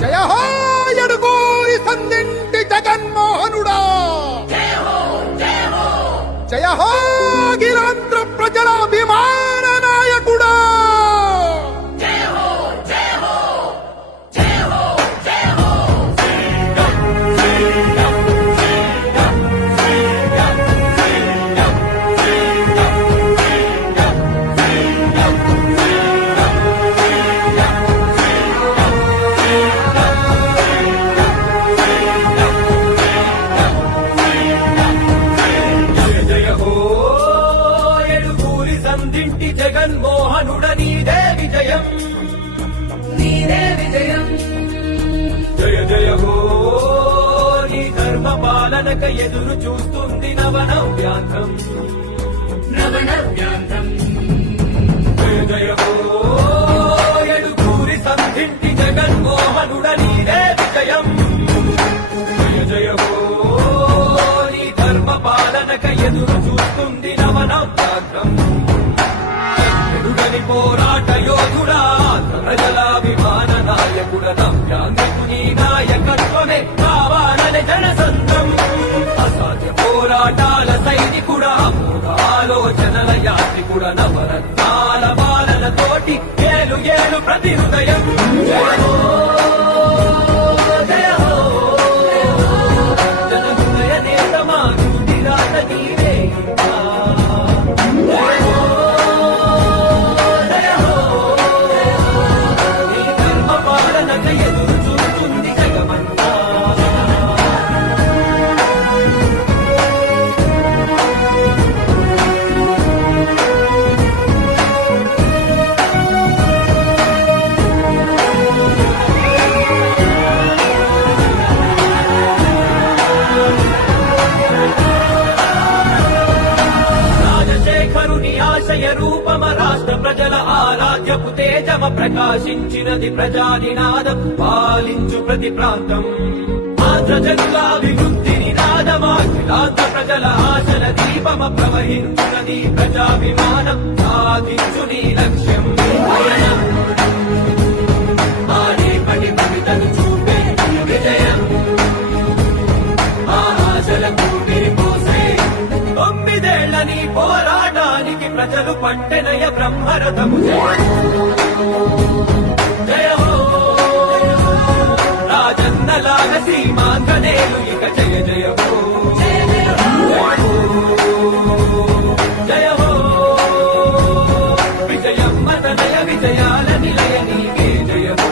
జయ హో ఎడుగూరి సందింటి జగన్మోహనుడా, జయ హో గిరాంధ్ర ప్రజల అభిమాన నాయకుడా. సందింటి జగన్మోహనుడ నీదే విజయం, నీదే విజయం. జయ జయ హో నీ ధర్మ పాలనక ఎదురు చూస్తుంది నవనవ్యాంతం, నవనవ్యాంతం. జయ జయ హో ఎడుగూరి సందింటి జగన్మోహనుడ నీదే విజయం. జయ జయ హో నీ ధర్మ పాలనక ఎదురు చూస్తుంది నవనవ్యాంతం. పోరాట యోధుడా, ప్రజలాభిమాన నాయకుడ, నవ్యాంధ్రకు నీ నాయకత్వమే కావాలని జనసంద్రం. అసాధ్య పోరాటాల సైనికుడా, ఆలోచనల యాత్రికుడ, నవరత్నాల బాలలతోటి ఏలు ఏలు ప్రతి హృదయం. జయ హో జన హృదయ నేతమా జ్యోతిరాత నీవే. రూపమ రాష్ట్ర ప్రజల ఆరాధ్యపు తేజమ ప్రకాశించినది ప్రజానినాదం, పాలించు ప్రతి ప్రాంతం. ఆంధ్ర జనులాభివృద్ధి నినాదమాఖిలాంధ్ర ప్రజల ఆశల దీపమ ప్రవహించునది ప్రజాభిమానం, సాధించు నీ లక్ష్యం పయనం. ఆడేపటి కవితను చూపే విజయం, ఆశలకు విరిపోసే 9 నీ పోరాటానికి ప్రజలు పట్టెనయ బ్రహ్మరథము. జయ హో రాజన్నలాగ సీమాంగనేలు ఇక జయ జయ హో. జయ హో విజయమ్మ తనయ విజయాల నిలయ నీకే జయ హో.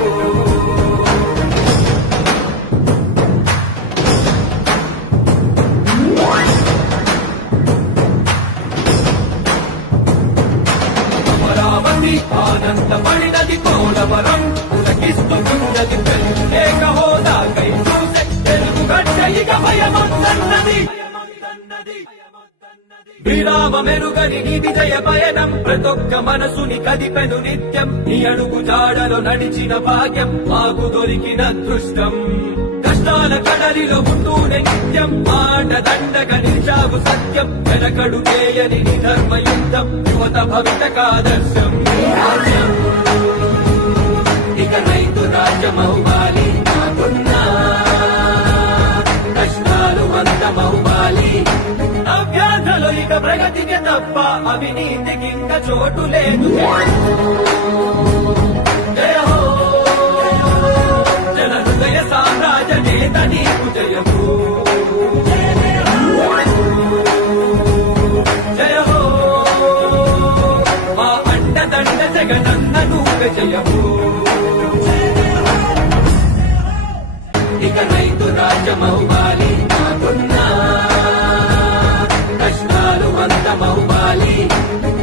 ఆనందపడినది కోలవరం, పులకిస్తున్నది ప్రత్యేక హోదాకై చూసే తెలుగు గడ్డ ఇక భయమొద్దన్నది. విరామ మెరుగని నీ విజయ పయనం ప్రతొక్క మనసుని కదిపెను నిత్యం. నీ అడుగు జాడలో నడిచిన భాగ్యం మాకు దొరికిన అదృష్టం. కష్టాల కడలిలో ఉంటూనే నిత్యం మాట దండగా నిలిచావు సత్యం. వెనకడు చేయని నీ ధర్మయుద్ధం యువత భవితకాదర్శం. ఇక రైతు రాజ్యమవ్వాలి నాకున్నా, కష్టాలు అంతమవ్వాలి. నవ్యాంధ్రలో ఇక ప్రగతికి తప్ప అవినీతికి ఇంక చోటు లేదు. జయ హో జన హృదయ సామ్రాజ్య నేత నీకు జయము. జయ హో మా అండదండ జగనన్న నువ్వే జయము. ఇక రైతు రాజ్యమవ్వాలి నాకున్నా, కష్టాలు అంతమవ్వాలి.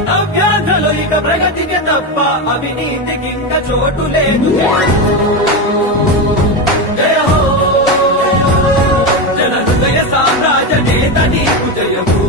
నవ్యాంధ్రలో ఇక ప్రగతికి తప్ప అవినీతికి ఇంక చోటు లేదు. జయ హో జన హృదయ సామ్రాజ్య నేత నీకు జయము.